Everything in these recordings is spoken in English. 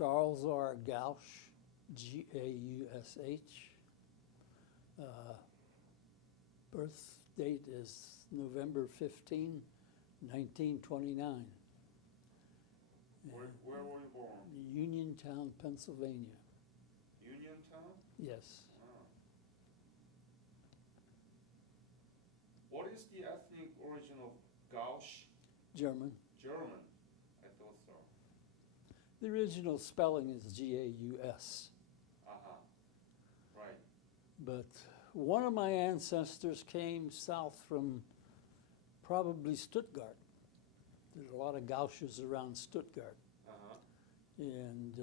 Charles R. Gaush, Gaush. Birth date is November 15, 1929. Where were you born? Uniontown, Pennsylvania. Uniontown? Yes. Ah. What is the ethnic origin of Gaush? German. German. I thought so. The original spelling is Gaus. Uh-huh. Right. But one of my ancestors came south from probably Stuttgart. There's a lot of Gausches around Stuttgart. Uh-huh. And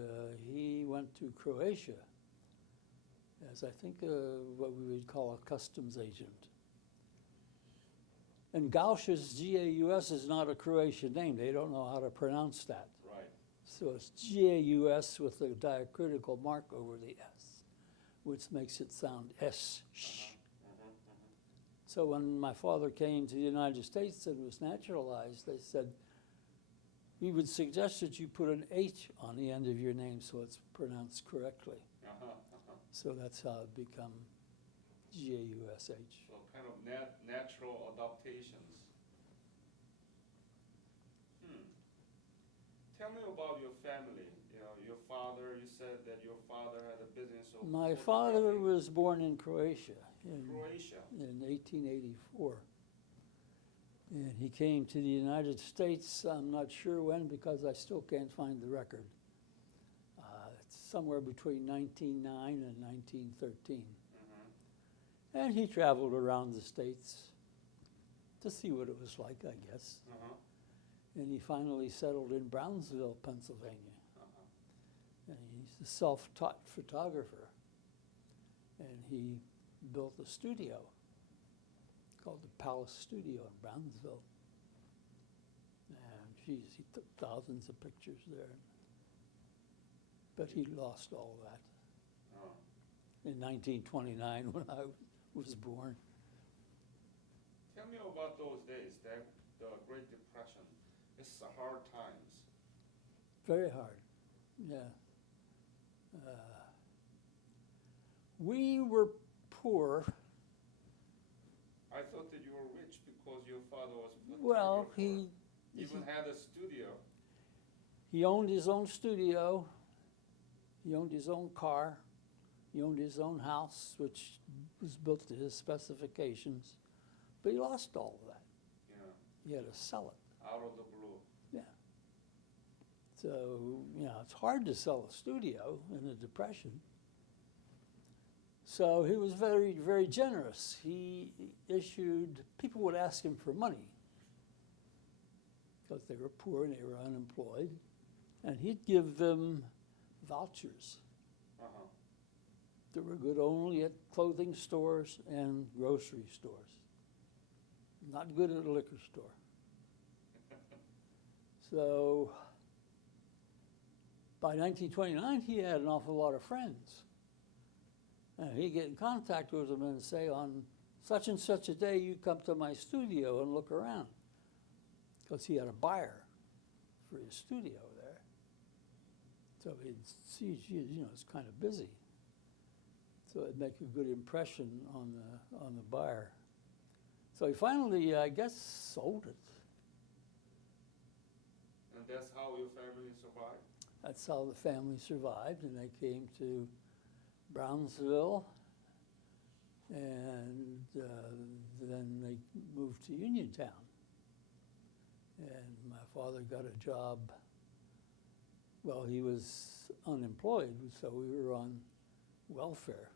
he went to Croatia as, I think, what we would call a customs agent. And Gaush's, G-A-U-S, is not a Croatian name. They don't know how to pronounce that. Right. So it's G-A-U-S with a diacritical mark over the S, which makes it sound S. So when my father came to the United States and was naturalized, they said, we would suggest that you put an H on the end of your name so it's pronounced correctly. So that's how it became G-A-U-S-H. So kind of natural adaptations. Tell me about your family. You know, your father, you said that your father had a business of My father photography. was born in Croatia Croatia. in 1884. And he came to the United States, I'm not sure when because I still can't find the record. It's somewhere between 1909 and 1913. And he traveled around the States to see what it was like, I guess. And he finally settled in Brownsville, Pennsylvania. And he's a self-taught photographer. And he built a studio called the Palace Studio in Brownsville. And geez, he took thousands of pictures there. But he lost all that in 1929 when I was born. Tell me about those days, the Great Depression. It's hard times. Very hard, yeah. We were poor. I thought that you were rich because your father was a photographer. Well, he even had a studio. He owned his own studio. He owned his own car. He owned his own house, which was built to his specifications. But he lost all of that. Yeah. He had to sell it. Out of the blue. Yeah. So, you know, it's hard to sell a studio in a depression. So he was very, very generous. He issued, people would ask him for money because they were poor and they were unemployed. And he'd give them vouchers that were good only at clothing stores and grocery stores. Not good at a liquor store. So by 1929, he had an awful lot of friends. And he'd get in contact with them and say, on such and such a day, you come to my studio and look around. Because he had a buyer for his studio there. So he'd see, you know, it's kind of busy. So it'd make a good impression on the buyer. So he finally, I guess, sold it. And that's how your family survived? That's how the family survived, and they came to Brownsville, and then they moved to Uniontown. And my father got a job. Well, he was unemployed, so we were on welfare,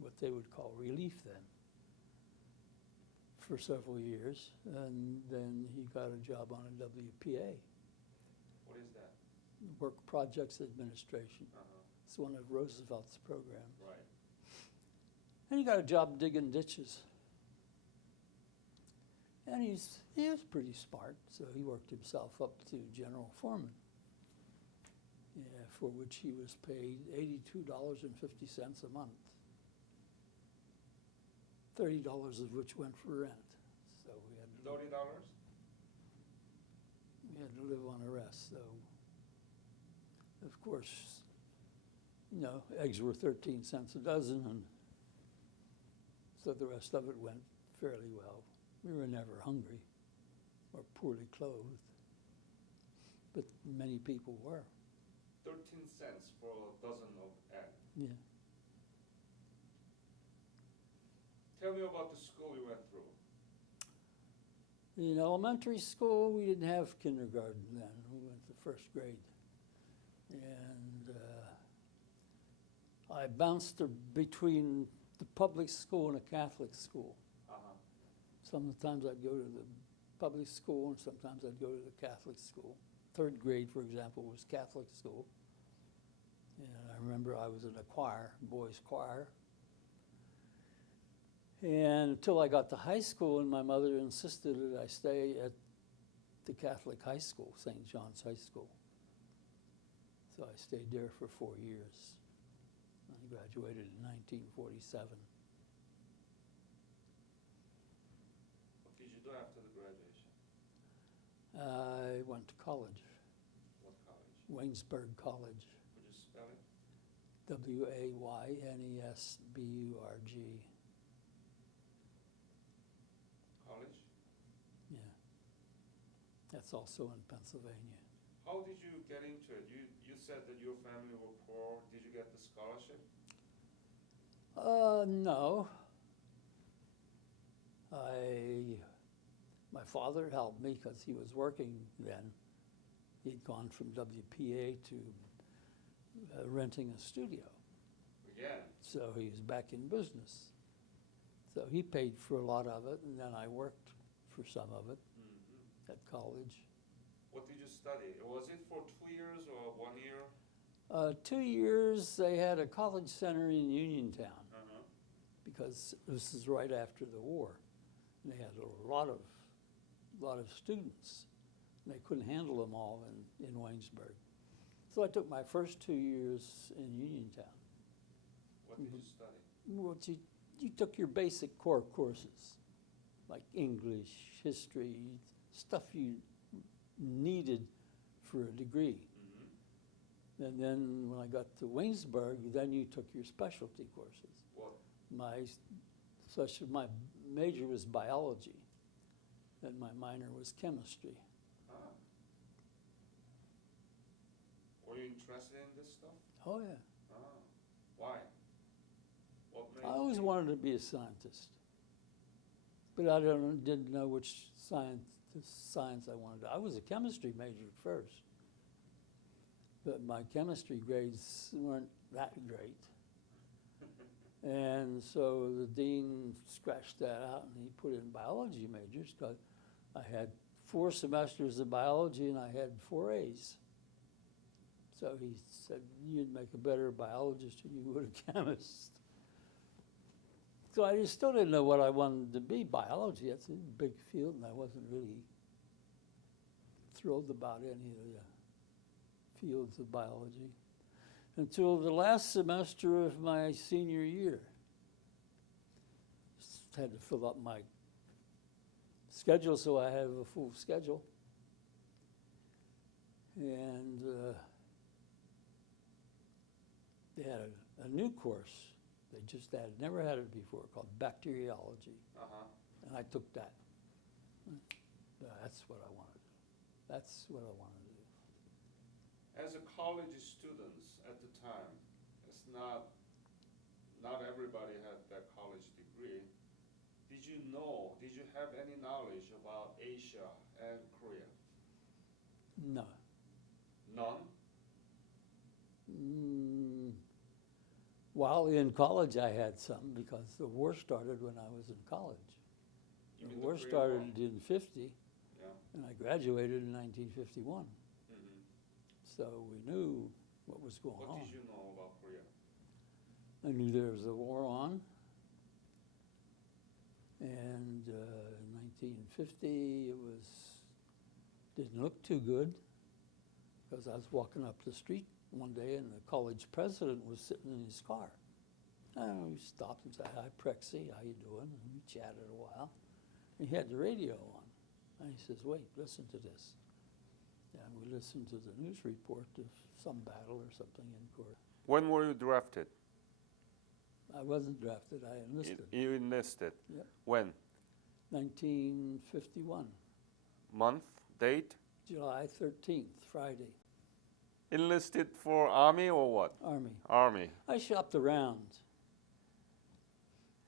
what they would call relief then, for several years. And then he got a job on a WPA. What is that? Work Projects Administration. It's one of Roosevelt's programs. Right. And he got a job digging ditches. And he was pretty smart, so he worked himself up to general foreman, for which he was paid $82.50 a month. $30 of which went for rent. So we had to $30? We had to live on the rest, so it of course, you know, eggs were 13 cents a dozen, and so the rest of it went fairly well. We were never hungry or poorly clothed, but many people were. 13 cents for a dozen of eggs. Yeah. Tell me about the school you went through. In elementary school, we didn't have kindergarten then. We went to first grade. And I bounced between the public school and a Catholic school. Uh-huh. Sometimes I'd go to the public school and sometimes I'd go to the Catholic school. Third grade, for example, was Catholic school. And I remember I was in a choir, boys' choir. And until I got to high school, and my mother insisted that I stay at the Catholic high school, St. John's High School. So I stayed there for 4 years. I graduated in 1947. What did you do after the graduation? I went to college, What college? Waynesburg College, Could you spell it? Waynesburg. College? Yeah. That's also in Pennsylvania. How did you get into it? You said that your family were poor. Did you get the scholarship? No. My father helped me because he was working then. He'd gone from WPA to renting a studio. Again? So he was back in business. So he paid for a lot of it, and then I worked for some of it Mm-hmm. at college. What did you study? Was it for 2 years or 1 year? 2 years, they had a college center in Uniontown Uh-huh. because this is right after the war. And they had a lot of students. And they couldn't handle them all in Waynesburg. So I took my first 2 years in Uniontown. What did you study? Well, you took your basic core courses, like English, history, stuff you needed for a degree. Mm-hmm. And then when I got to Waynesburg, then you took your specialty courses. What? My major was biology, and my minor was chemistry. Ah. Were you interested in this stuff? Oh yeah, Ah. Why? What made I always you- wanted to be a scientist, but I didn't know which science I wanted. I was a chemistry major at first, but my chemistry grades weren't that great. And so the dean scratched that out and he put in biology majors because I had 4 semesters of biology and I had 4 A's. So he said, you'd make a better biologist than you would a chemist. So I still didn't know what I wanted to be. Biology, that's a big field, and I wasn't really thrilled about any of the fields of biology until the last semester of my senior year. Just had to fill up my schedule so I have a full schedule. And they had a new course. They just had never had it before, called bacteriology. Uh-huh. And I took that. That's what I want to do. That's what I want to do. As a college students at the time, it's not everybody had that college degree. Did you have any knowledge about Asia and Korea? No. None? While in college, I had some because the war started when I was in college. You The mean war Korean started War? in 50, Yeah. and I graduated in 1951. Mm-hmm. So we knew what was going What on. did you know about Korea? I knew there was a war on. And in 1950, didn't look too good because I was walking up the street one day and the college president was sitting in his car. And we stopped and said, hi, Prexy, how you doing? And we chatted a while. And he had the radio on. And he says, wait, listen to this. And we listened to the news report of some battle or something in Korea. When were you drafted? I wasn't drafted, I enlisted. You enlisted. Yep. When? 1951, Month? Date? July 13th, Friday, Enlisted for Army or what? Army. Army. I shopped around.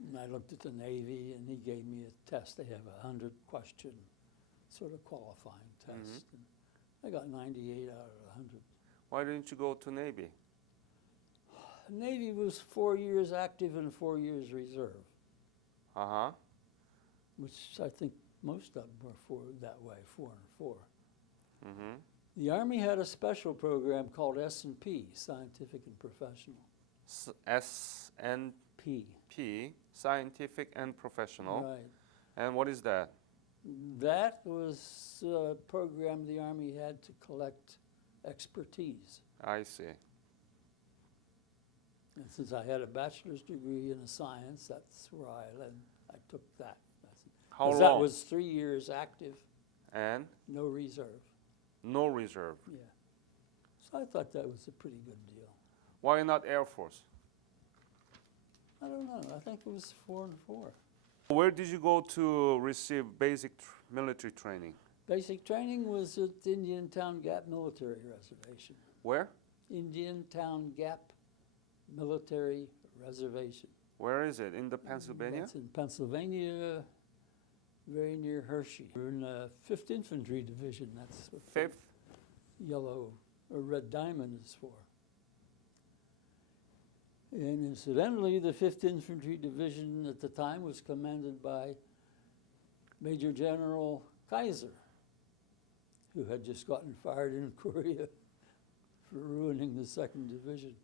And I looked at the Navy, and he gave me a test. They have a 100-question sort of qualifying test. And I got 98 out of 100. Why didn't you go to Navy? Navy was 4 years active and 4 years reserve, Uh-huh. which I think most of them were that way, 4 and 4. Mm-hmm. The Army had a special program called S&P, Scientific and Professional. S&P, P. Scientific and Professional. Right. And what is that? That was a program the Army had to collect expertise. I see. And since I had a bachelor's degree in science, that's where I took that. How 'Cause long? that was 3 years active, And no reserve. no reserve. Yeah. So I thought that was a pretty good deal. Why not Air Force? I don't know. I think it was 4 and 4. Where did you go to receive basic military training? Basic training was at Indian Town Gap Military Reservation. Where? Indian Town Gap Military Reservation. Where is it? In the Pennsylvania? It's in Pennsylvania, very near Hershey. We're in the 5th Infantry Division. That's what the Fifth? yellow or red diamond is for. And incidentally, the 5th Infantry Division at the time was commanded by Major General Kaiser, who had just gotten fired in Korea for ruining the 2nd Division.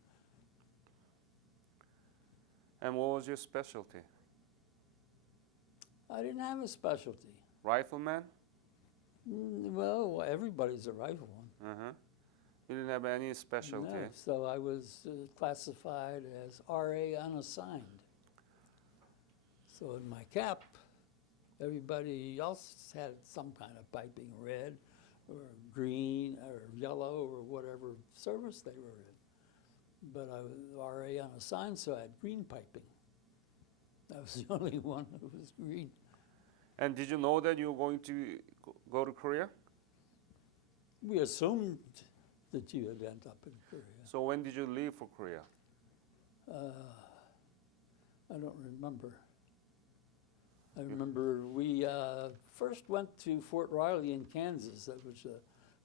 And what was your specialty? I didn't have a specialty. Rifleman? Well, everybody's a rifleman. Uh-huh. You didn't have any specialty? No, so I was classified as RA unassigned. So in my cap, everybody else had some kind of piping, red or green or yellow or whatever service they were in. But I was RA unassigned, so I had green piping. I was the only one who was green. And did you know that you were going to go to Korea? We assumed that you would end up in Korea. So when did you leave for Korea? I don't remember. I remember we first went to Fort Riley in Kansas. That was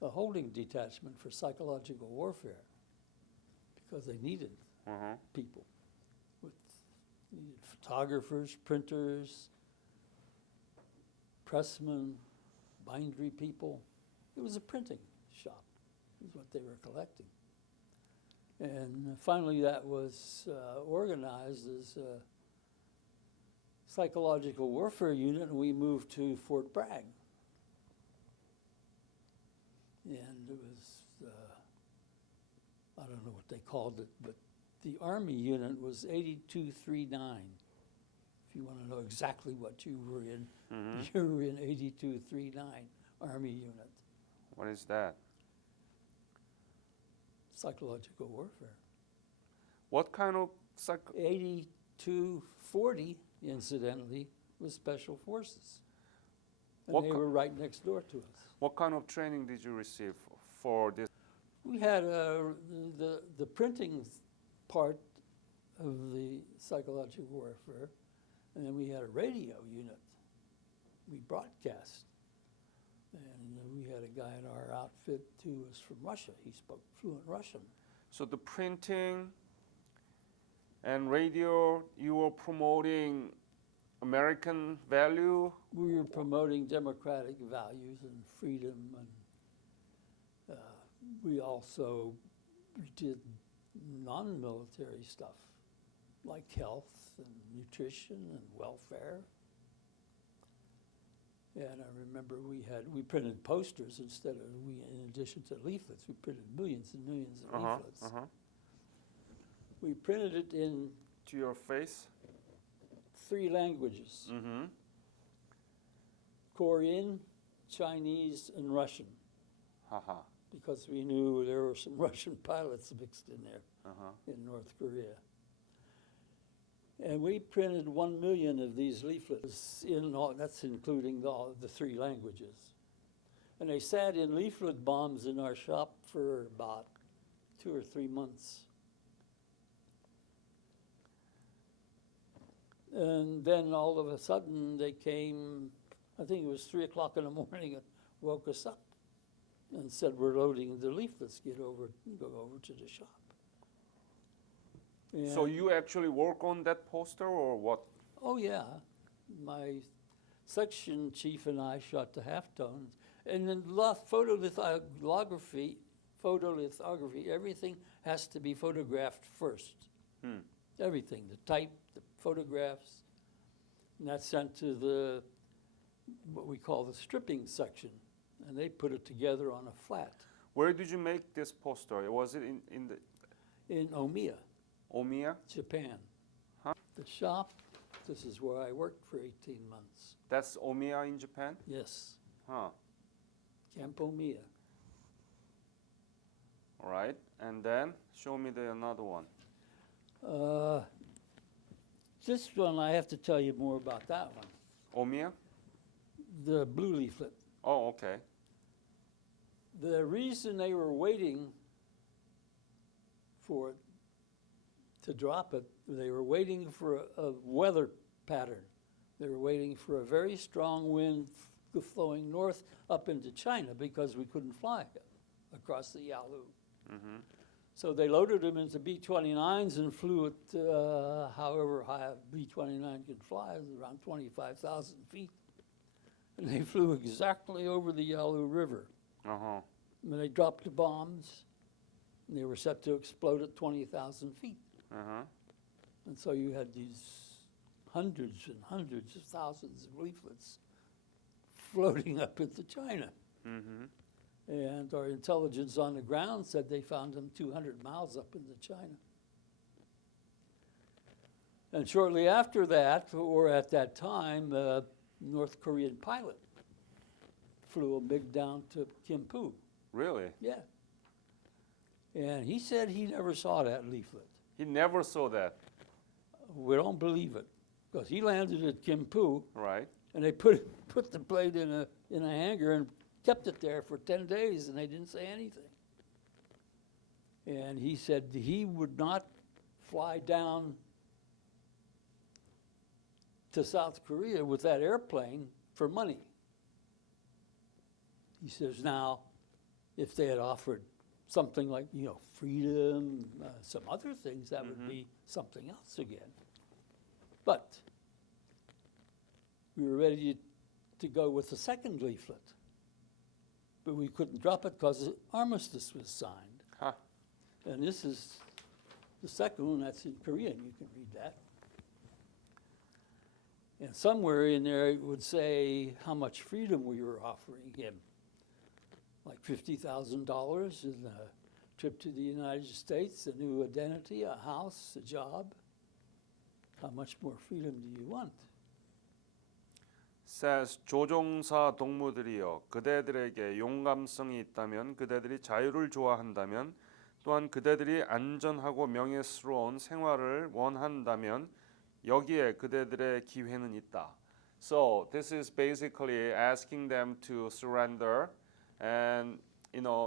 a holding detachment for psychological warfare because they needed Uh-huh. people. Needed photographers, printers, pressmen, bindery people. It was a printing shop, is what they were collecting. And finally that was organized as a psychological warfare unit, and we moved to Fort Bragg. And it was, I don't know what they called it, but the Army unit was 8239. If you want to know exactly what you were in, you were in 8239 Army unit. What is that? Psychological warfare. What kind of 8240, incidentally, was Special Forces. And What they were right next door to us. What kind of training did you receive for this? We had the printing part of the psychological warfare, and then we had a radio unit. We broadcast. And we had a guy in our outfit who was from Russia. He spoke fluent Russian. So the printing and radio, you were promoting American value? We were promoting democratic values and freedom, and we also did non-military stuff like health and nutrition and welfare. And I remember we printed posters instead of, in addition to leaflets, we printed millions and millions of leaflets. We printed it in To your face? 3 languages, Korean, Chinese, and Russian. Haha. because we knew there were some Russian pilots mixed in there Uh-huh. in North Korea. And we printed 1 million of these leaflets in all, that's including all the 3 languages. And they sat in leaflet bombs in our shop for about 2 or 3 months. And then all of a sudden they came, I think it was 3 o'clock in the morning, and woke us up and said, we're loading the leaflets, go over to the shop. So And- you actually work on that poster or what? Oh, yeah. My section chief and I shot the halftones. And then photolithography, everything has to be photographed first. Hmm. Everything, the type, the photographs. And that's sent to the, what we call the stripping section. And they put it together on a flat Where did you make this poster? Was it in the in Omiya, Omiya? Japan. Huh? The shop, this is where I worked for 18 months. That's Omiya in Japan? Yes, Huh. Camp Omiya. All right. And then show me the another one. This one, I have to tell you more about that one. Omiya? The blue leaflet. Oh, okay. The reason they were waiting for it to drop it, they were waiting for a weather pattern. They were waiting for a very strong wind flowing north up into China because we couldn't fly across the Yalu. Mm-hmm. So they loaded them into B-29s and flew it however high a B-29 could fly, around 25,000 feet. And they flew exactly over the Yalu River. Uh-huh. And they dropped the bombs, and they were set to explode at 20,000 feet. Uh-huh. And so you had these hundreds and hundreds of thousands of leaflets floating up into China. Mm-hmm. And our intelligence on the ground said they found them 200 miles up into China. And shortly after that, or at that time, a North Korean pilot flew a MiG down to Kimpu. Really? Yeah. And he said he never saw that leaflet. He never saw that. We don't believe it, because he landed at Kimpu, Right. and they put the plane in a hangar and kept it there for 10 days, and they didn't say anything. And he said he would not fly down to South Korea with that airplane for money. He says now, if they had offered something like, freedom, some other things, that would be something else again. But we were ready to go with the second leaflet. But we couldn't drop it because the armistice was signed. Huh. And this is the second one, that's in Korean, you can read that. And somewhere in there it would say how much freedom we were offering him. Like $50,000 and a trip to the United States, a new identity, a house, a job. How much more freedom do you want? says 조종사 동무들이여 그대들에게 용감성이 있다면 그대들이 자유를 좋아한다면 또한 그대들이 안전하고 명예스러운 생활을 원한다면 여기에 그대들의 기회는 있다. So this is basically asking them to surrender and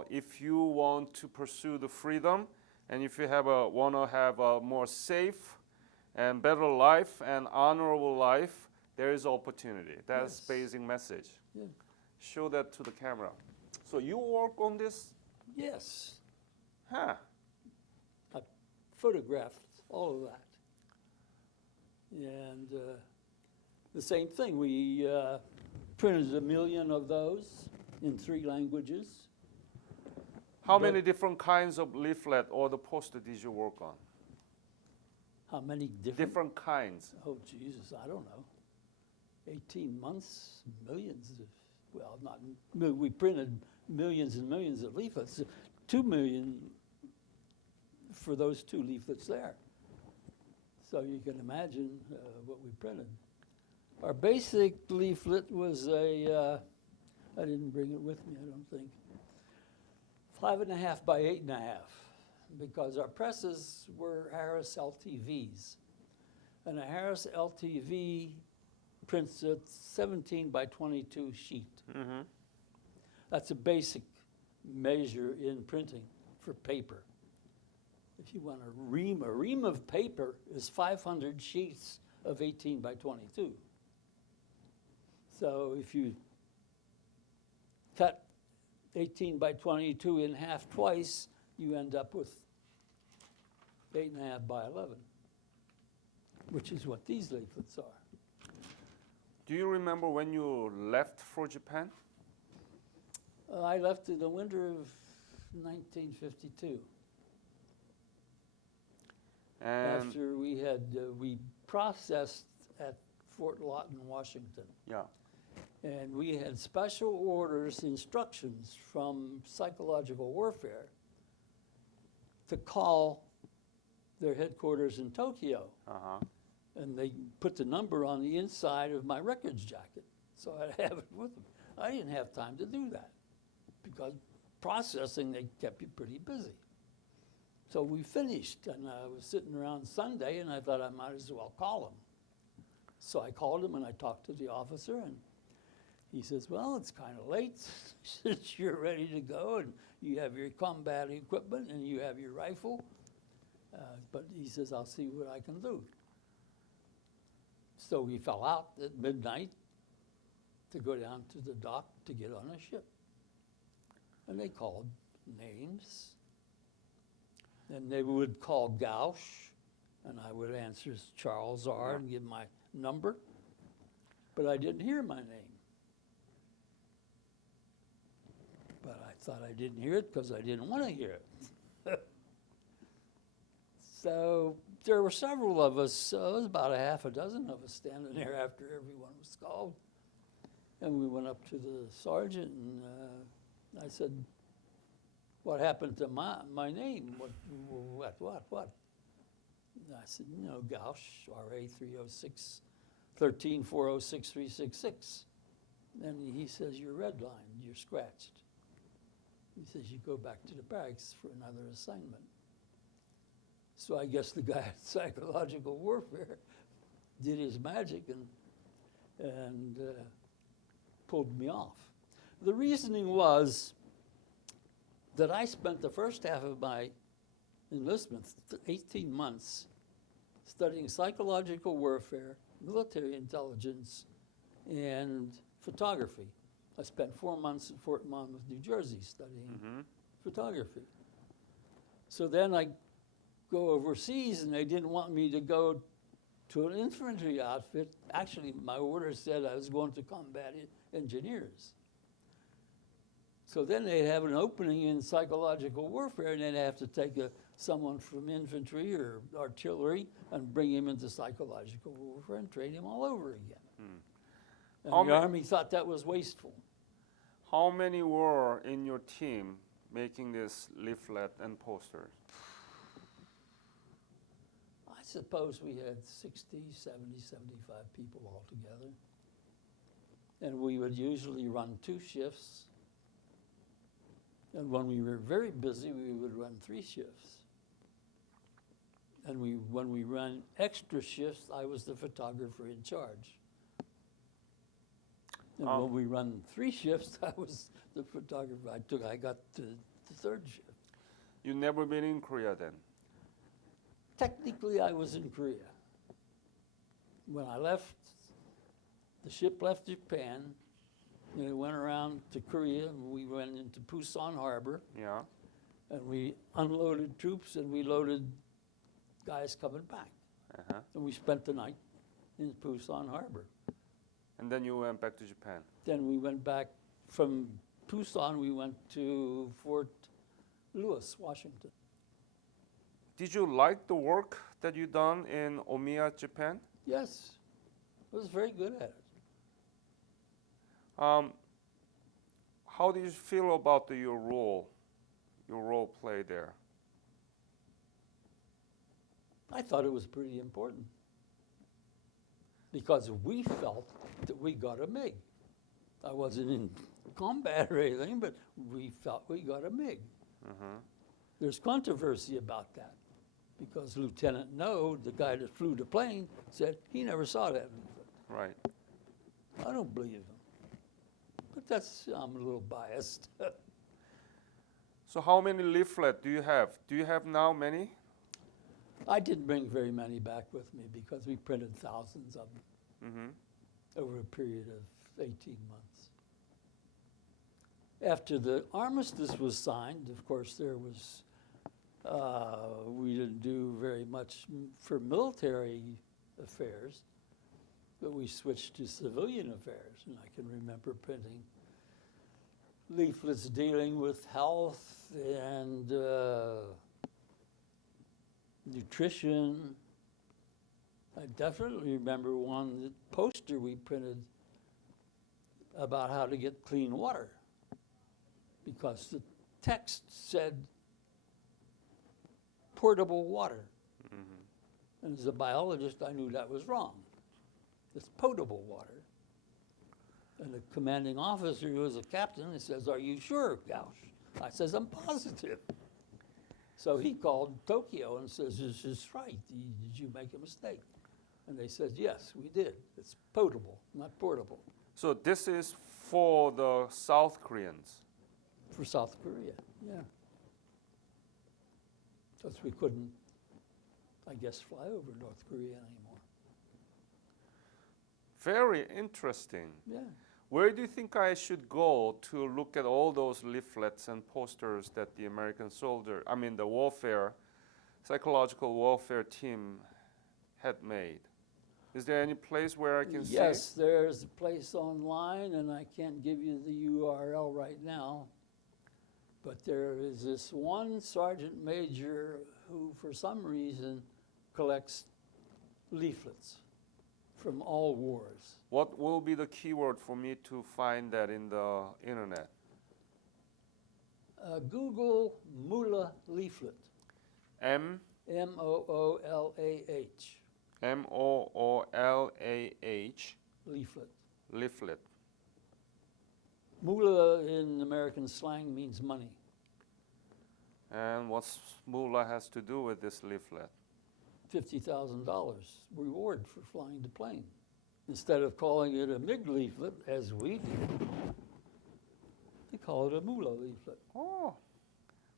if you want to pursue the freedom and if you want to have a more safe and better life and honorable life, there is opportunity. That's Yes. basic message. Yeah. Show that to the camera. So you work on this? Yes, Huh. I photographed all of that. And the same thing, we printed 1 million of those in 3 languages. How But- many different kinds of leaflet or the poster did you work on? How many Different kinds. Oh, Jesus, I don't know. 18 months, millions of, well, not, we printed millions and millions of leaflets, 2 million for those 2 leaflets there. So you can imagine what we printed. Our basic leaflet was I didn't bring it with me, I don't think. 5.5 by 8.5, because our presses were Harris LTVs. And a Harris LTV prints a 17 by 22 sheet. Mm-hmm. That's a basic measure in printing for paper. If you want a ream of paper is 500 sheets of 18 by 22. So if you cut 18 by 22 in half twice, you end up with 8.5 by 11, which is what these leaflets are. Do you remember when you left for Japan? I left in the winter of 1952. And After we processed at Fort Lawton, Washington. yeah. And we had special orders, instructions from psychological warfare to call their headquarters in Tokyo. Uh-huh. And they put the number on the inside of my records jacket, so I'd have it with them. I didn't have time to do that because processing, they kept you pretty busy. So we finished, and I was sitting around Sunday, and I thought I might as well call him. So I called him, and I talked to the officer, and he says, well, it's kind of late since you're ready to go, and you have your combat equipment, and you have your rifle. But he says, I'll see what I can do. So we fell out at midnight to go down to the dock to get on a ship. And they called names. And they would call Gaush, and I would answer as Charles R. and give my number. But I didn't hear my name. But I thought I didn't hear it because I didn't want to hear it. So there were several of us, it was about a half a dozen of us standing there after everyone was called. And we went up to the sergeant, and I said, what happened to my name? What? And I said, you know, Gaush, RA 306, 13406366. And he says, you're redlined, you're scratched. He says, you go back to the barracks for another assignment. So I guess the guy at psychological warfare did his magic and pulled me off. The reasoning was that I spent the first half of my enlistment, 18 months, studying psychological warfare, military intelligence, and photography. I spent 4 months in Fort Monmouth, New Jersey, studying photography. So then I go overseas, and they didn't want me to go to an infantry outfit. Actually, my orders said I was going to combat engineers. So then they'd have an opening in psychological warfare, and they'd have to take someone from infantry or artillery and bring him into psychological warfare and train him all over again. And the Army thought that was wasteful. How many were in your team making this leaflet and posters? I suppose we had 60, 70, 75 people altogether. And we would usually run 2 shifts. And when we were very busy, we would run 3 shifts. And when we ran extra shifts, I was the photographer in charge. And when we run 3 shifts, I was the photographer. I got the 3rd shift. You've never been in Korea then? Technically, I was in Korea. When I left, the ship left Japan, and it went around to Korea, and we went into Pusan Harbor. Yeah. And we unloaded troops, and we loaded guys coming back. Uh-huh. And we spent the night in Pusan Harbor. And then you went back to Japan? Then we went back from Pusan, we went to Fort Lewis, Washington. Did you like the work that you done in Omiya, Japan? Yes, I was very good at it. How did you feel about your role play there? I thought it was pretty important because we felt that we got a MiG. I wasn't in combat or anything, but we felt we got a MiG. There's controversy about that because Lieutenant No, the guy that flew the plane, said he never saw that leaflet. Right. I don't believe him. But I'm a little biased. So how many leaflet do you have? Do you have now many? I didn't bring very many back with me because we printed thousands of them over a period of 18 months. After the armistice was signed, of course, we didn't do very much for military affairs, but we switched to civilian affairs. And I can remember printing leaflets dealing with health and nutrition. I definitely remember one poster we printed about how to get clean water, because the text said portable water. And as a biologist, I knew that was wrong. It's potable water. And the commanding officer, who was a captain, he says, "Are you sure, Gaush?" I says, "I'm positive." So he called Tokyo and says, "Is this right? Did you make a mistake?" And they said, "Yes, we did. It's potable, not portable." So this is for the South Koreans. For South Korea, yeah. Because we couldn't, I guess, fly over North Korea anymore. Very interesting. Yeah. Where do you think I should go to look at all those leaflets and posters that the American the warfare, psychological warfare team had made? Is there any place where I can see? Yes, there's a place online, and I can't give you the URL right now, but there is this one sergeant major who, for some reason, collects leaflets from all wars. What will be the keyword for me to find that in the internet? Google Moolah leaflet. M Moolah. Moolah Leaflet. leaflet. Moolah in American slang means money. And what's moolah has to do with this leaflet? $50,000 reward for flying the plane. Instead of calling it a MiG leaflet, as we do, they call it a Moolah leaflet. Oh,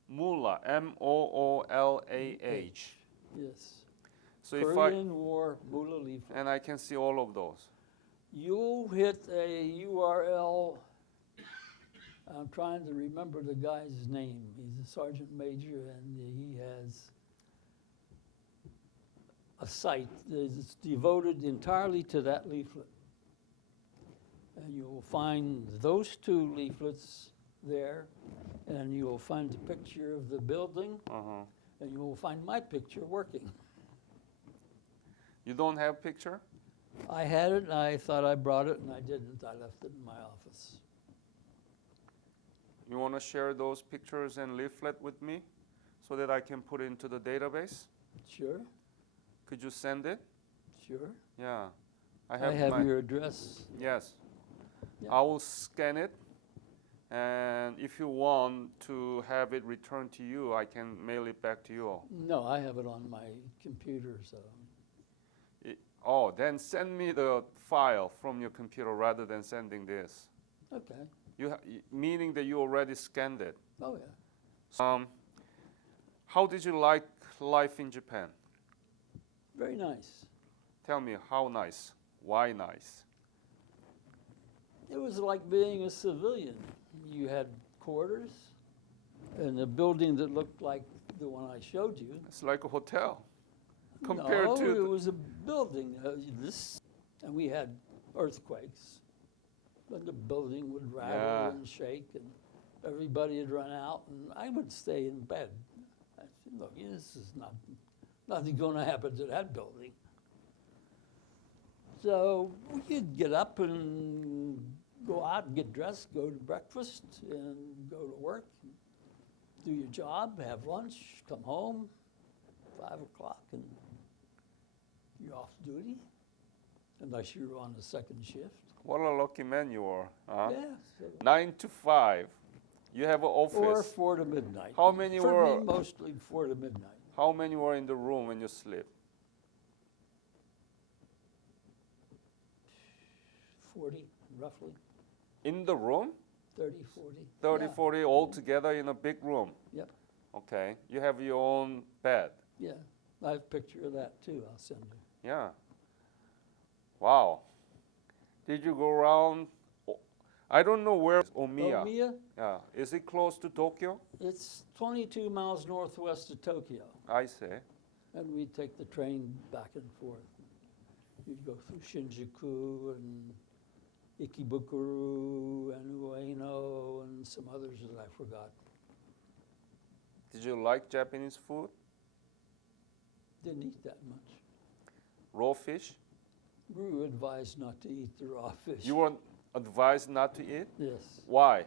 moolah, Moolah. Yes. So if Korean War Moolah leaflet. and I can see all of those. You'll hit a URL. I'm trying to remember the guy's name. He's a sergeant major, and he has a site that's devoted entirely to that leaflet. And you'll find those two leaflets there, and you'll find a picture of the building, and you will find my picture working. You don't have picture? I had it, and I thought I brought it, and I didn't. I left it in my office. You want to share those pictures and leaflet with me so that I can put it into the database? Sure, Could you send it? sure. Yeah. I have your address. Yes. Yeah. I will scan it, and if you want to have it returned to you, I can mail it back to you. No, I have it on my computer, so. Then send me the file from your computer rather than sending this. Okay. Meaning that you already scanned it. Oh, yeah. How did you like life in Japan? Very nice. Tell me how nice. Why nice? It was like being a civilian. You had quarters and a building that looked like the one I showed you. It's like a hotel compared No, to. it was a building. And we had earthquakes. And the building would rattle Yeah. and shake, and everybody would run out, and I would stay in bed. I said, "Look, this is nothing going to happen to that building." So you'd get up and go out and get dressed, go to breakfast, and go to work, do your job, have lunch, come home, 5 o'clock, and you're off duty, unless you're on the second shift. What a lucky man you are. Huh? Yeah, so 9 to 5. You have an or office. 4 to midnight. How many For were- me, mostly 4 to midnight. How many were in the room when you sleep? 40, roughly. In the room? 30, 40. 30, Yeah. 40 all together in a big room. Yep. Okay. You have your own bed. Yeah. I have a picture of that too. I'll send you. Yeah. Wow. Did you go around? I don't know where is Omiya. Omiya, Yeah. Is it close to Tokyo? it's 22 miles northwest of Tokyo. I see. And we'd take the train back and forth. You'd go through Shinjuku and Ikebukuro and Ueno and some others that I forgot. Did you like Japanese food? Didn't eat that much. Raw fish? We were advised not to eat the raw fish. You were advised not to eat? Yes. Why?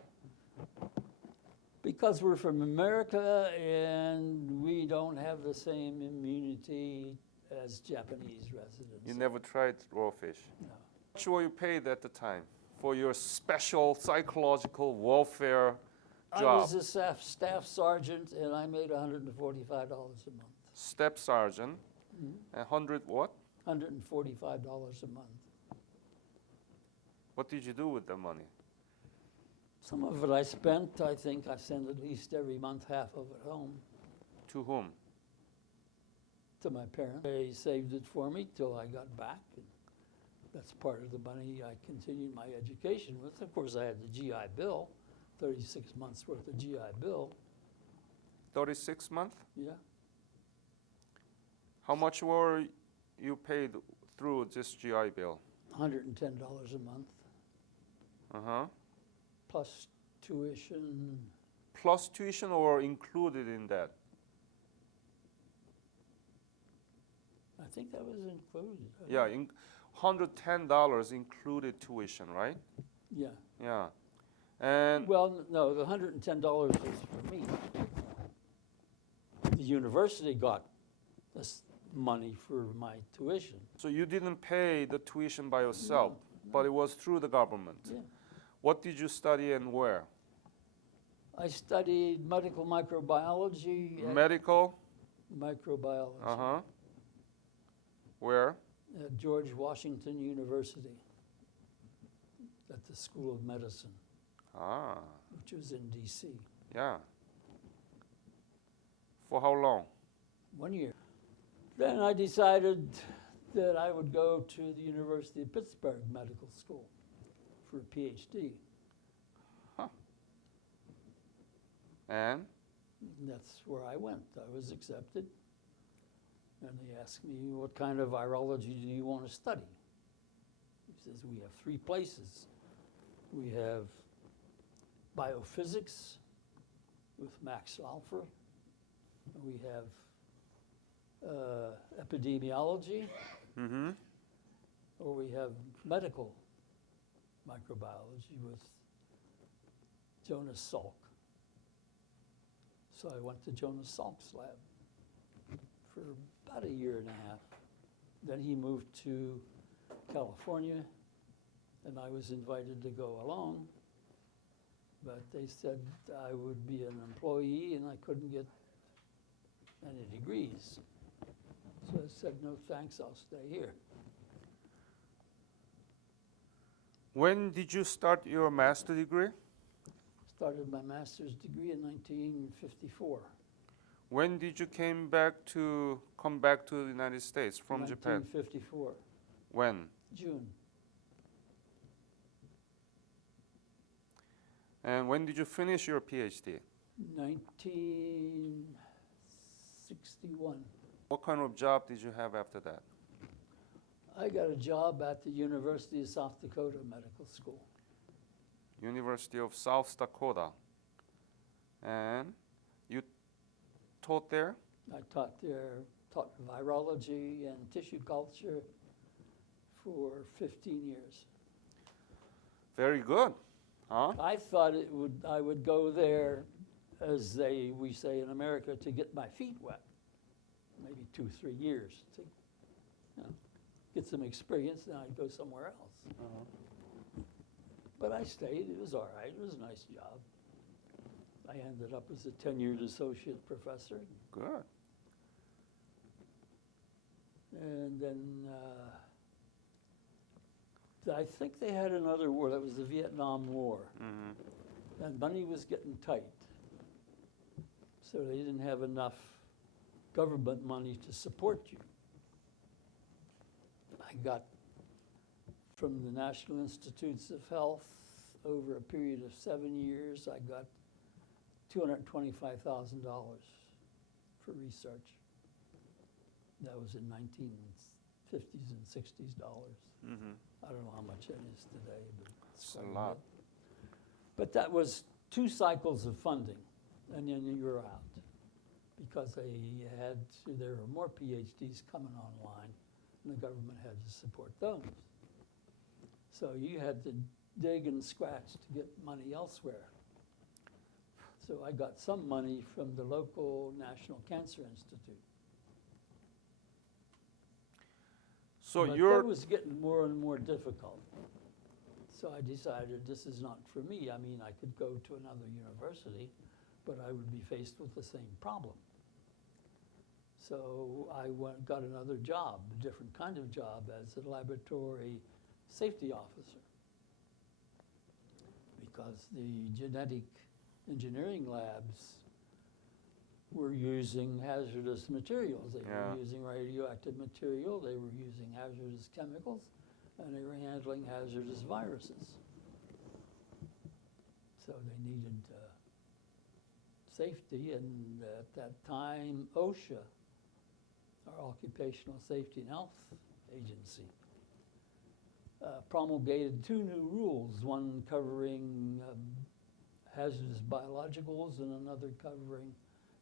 Because we're from America and we don't have the same immunity as Japanese residents. You never tried raw fish? No. How much were you paid at the time for your special psychological warfare I job? was a staff sergeant and I made $145 a month. Step sergeant. Mhm. 100 what? $145 a month. What did you do with the money? Some of it I spent. I think I sent at least every month half of it home To whom? to my parents. They saved it for me till I got back. And that's part of the money I continued my education with. Of course, I had the GI Bill, 36 months worth of GI Bill. 36 months? Yeah. How much were you paid through this GI Bill? $110 a month, Uh-huh. plus tuition. Plus tuition or included in that? I think that was included. Yeah, $110 included tuition, right? Yeah. Yeah. And Well, no, the $110 was for me. The university got this money for my tuition. so you didn't pay the tuition by yourself, No. but it was through the government. Yeah. What did you study and where? I studied medical microbiology. Medical? Microbiology Uh-huh. Where? at George Washington University at the School of Medicine, Ah, which was in D.C. yeah. For how long? 1 year. Then I decided that I would go to the University of Pittsburgh Medical School for a PhD. And? And that's where I went. I was accepted. And they asked me, what kind of virology do you want to study? He says, we have 3 places. We have biophysics with Max Alfer. We have epidemiology, Mm-hmm. or we have medical microbiology with Jonas Salk. So I went to Jonas Salk's lab for about a year and a half. Then he moved to California, and I was invited to go along. But they said I would be an employee and I couldn't get any degrees. So I said, no thanks, I'll stay here. When did you start your master degree? Started my master's degree in 1954. When did you come back to the United States from Japan? 1954, When? June. And when did you finish your PhD? 1961. What kind of job did you have after that? I got a job at the University of South Dakota Medical School. University of South Dakota. And you taught there? I taught there, taught virology and tissue culture for 15 years. Very good. Huh? I thought I would go there, as we say in America, to get my feet wet. Maybe 2-3 years to, get some experience, then I'd go somewhere else. Uh-huh. But I stayed. It was all right. It was a nice job. I ended up as a tenured associate professor. Good. And then I think they had another war. That was the Vietnam War. Mm-hmm. And money was getting tight. So they didn't have enough government money to support you. I got from the National Institutes of Health over a period of 7 years, I got $225,000 for research. That was in 1950s and 60s dollars. Mm-hmm. I don't know how much that is today, but It's quite a lot. bit. But that was 2 cycles of funding, and then you were out. Because there were more PhDs coming online, and the government had to support those. So you had to dig and scratch to get money elsewhere. So I got some money from the local National Cancer Institute. So But you're that was getting more and more difficult. So I decided this is not for me. I mean, I could go to another university, but I would be faced with the same problem. So I got another job, a different kind of job, as a laboratory safety officer. Because the genetic engineering labs were using hazardous materials. They Yeah. were using radioactive material, they were using hazardous chemicals, and they were handling hazardous viruses. So they needed safety, and at that time, OSHA, our Occupational Safety and Health Agency, promulgated 2 new rules, one covering hazardous biologicals and another covering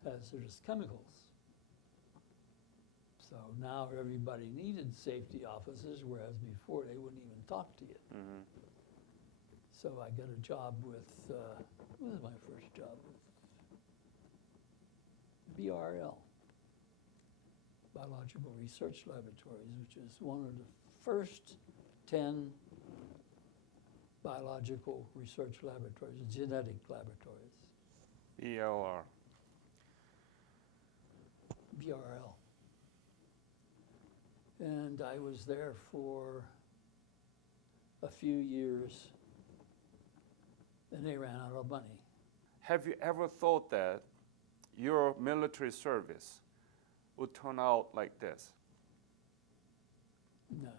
hazardous chemicals. So now everybody needed safety officers, whereas before they wouldn't even talk to you. Mhm. So I got a job with, what was my first job with? BRL, Biological Research Laboratories, which is one of the first 10 biological research laboratories, genetic laboratories, ELR. BRL. And I was there for a few years, and they ran out of money. Have you ever thought that your military service would turn out like this? No.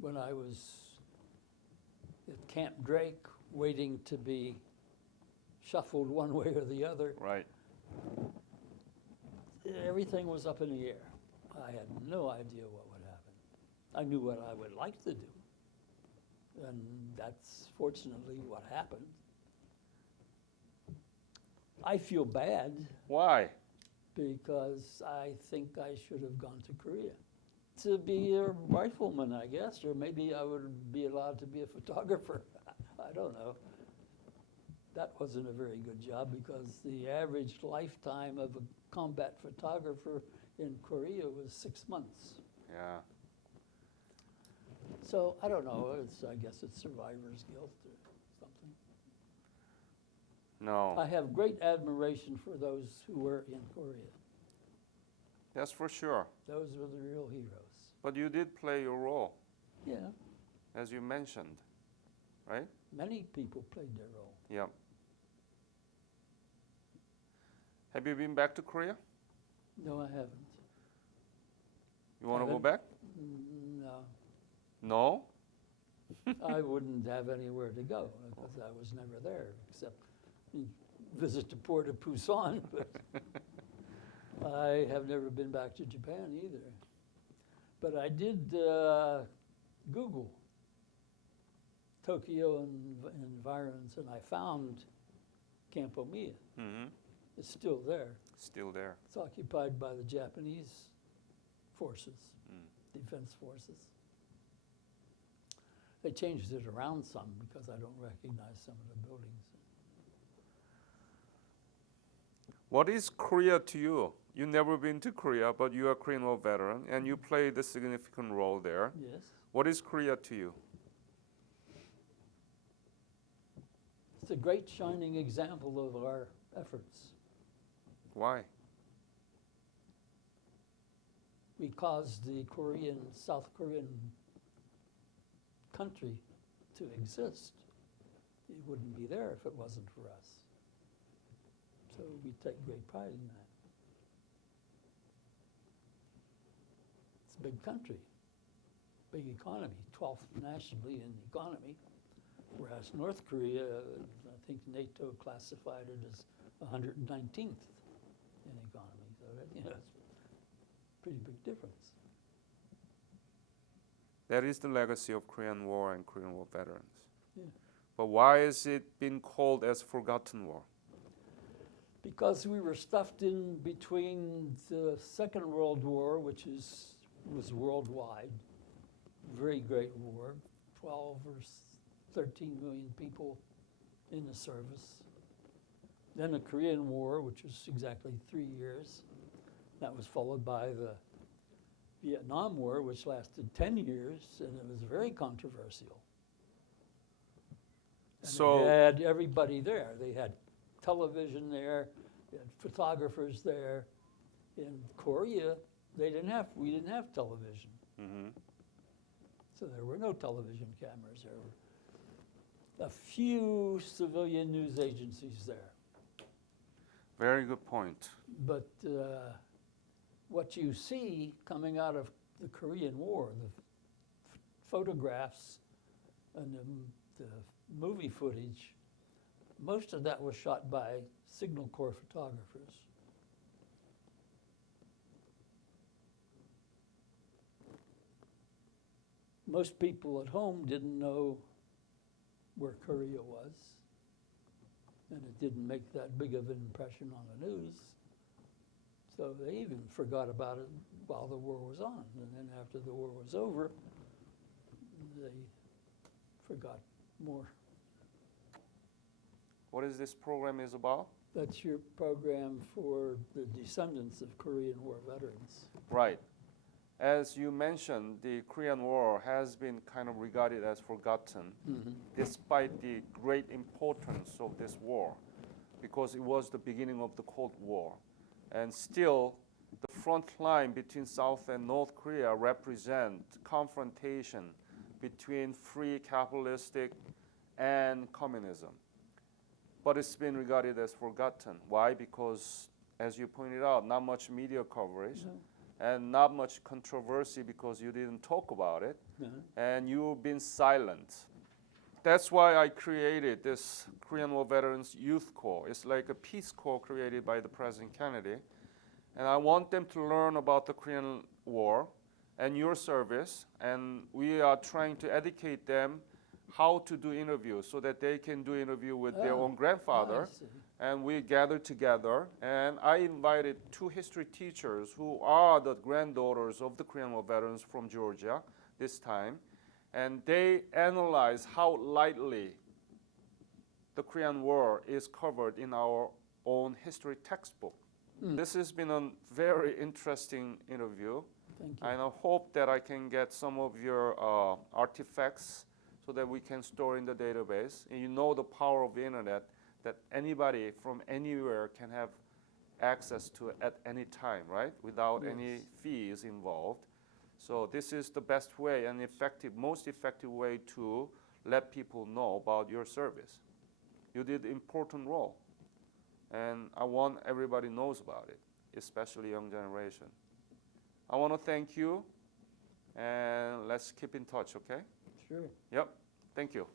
When I was at Camp Drake, waiting to be shuffled one way or the other, Right. everything was up in the air. I had no idea what would happen. I knew what I would like to do, and that's fortunately what happened. I feel bad Why? because I think I should have gone to Korea to be a rifleman, I guess, or maybe I would be allowed to be a photographer. I don't know. That wasn't a very good job because the average lifetime of a combat photographer in Korea was 6 months. Yeah. So I don't know. I guess it's survivor's guilt or something. No. I have great admiration for those who were in Korea. That's for sure. Those were the real heroes. But you did play your role, Yeah, as you mentioned, right? many people played their role. Yep. Have you been back to Korea? No, I haven't. You want to go Haven't. back? No, No? I wouldn't have anywhere to go because I was never there except visit to Port of Busan. But I have never been back to Japan either. But I did Google Tokyo and environs, and I found Camp Omiya. Mm-hmm. It's still there. Still there. It's occupied by the Japanese forces, defense forces. They changed it around some because I don't recognize some of the buildings. What is Korea to you? You've never been to Korea, but you are a Korean War veteran, and you played a significant role there. Yes. What is Korea to you? the great shining example of our efforts. Why? We caused the South Korean country to exist. It wouldn't be there if it wasn't for us. So we take great pride in that. It's a big country, big economy, 12th nationally in economy, whereas North Korea, I think NATO classified it as 119th in economy. So that, it's a pretty big difference. That is the legacy of Korean War and Korean War veterans. Yeah. But why is it been called as forgotten war? Because we were stuffed in between the Second World War, which was worldwide, very great war, 12 or 13 million people in the service. Then the Korean War, which was exactly 3 years. That was followed by the Vietnam War, which lasted 10 years, and it was very controversial. And So- they had everybody there. They had television there, they had photographers there. In Korea, we didn't have television. Mm-hmm. So there were no television cameras. There were a few civilian news agencies there. Very good point. But what you see coming out of the Korean War, the photographs and the movie footage, most of that was shot by Signal Corps photographers. Most people at home didn't know where Korea was, and it didn't make that big of an impression on the news. So they even forgot about it while the war was on. And then after the war was over, they forgot more. What is this program is about? That's your program for the descendants of Korean War veterans. Right. As you mentioned, the Korean War has been kind of regarded as forgotten, despite the great importance of this war, because it was the beginning of the Cold War. And still, the front line between South and North Korea represent confrontation between free capitalistic and communism. But it's been regarded as forgotten. Why? Because, as you pointed out, not much media coverage and not much controversy because you didn't talk about it and you've been silent. That's why I created this Korean War Veterans Youth Corps. It's like a Peace Corps created by the President Kennedy. And I want them to learn about the Korean War and your service. And we are trying to educate them how to do interviews so that they can do interview with their own grandfather. I see. And we gathered together. And I invited 2 history teachers who are the granddaughters of the Korean War veterans from Georgia this time. And they analyze how lightly the Korean War is covered in our own history textbook. This has been a very interesting interview. Thank you. And I hope that I can get some of your artifacts so that we can store in the database. And you know the power of the internet, that anybody from anywhere can have access to it at any time, right? Without any fees involved. So this is the best way and most effective way to let people know about your service. You did an important role. And I want everybody knows about it, especially young generation. I want to thank you, and let's keep in touch, okay? Sure. Yep, thank you.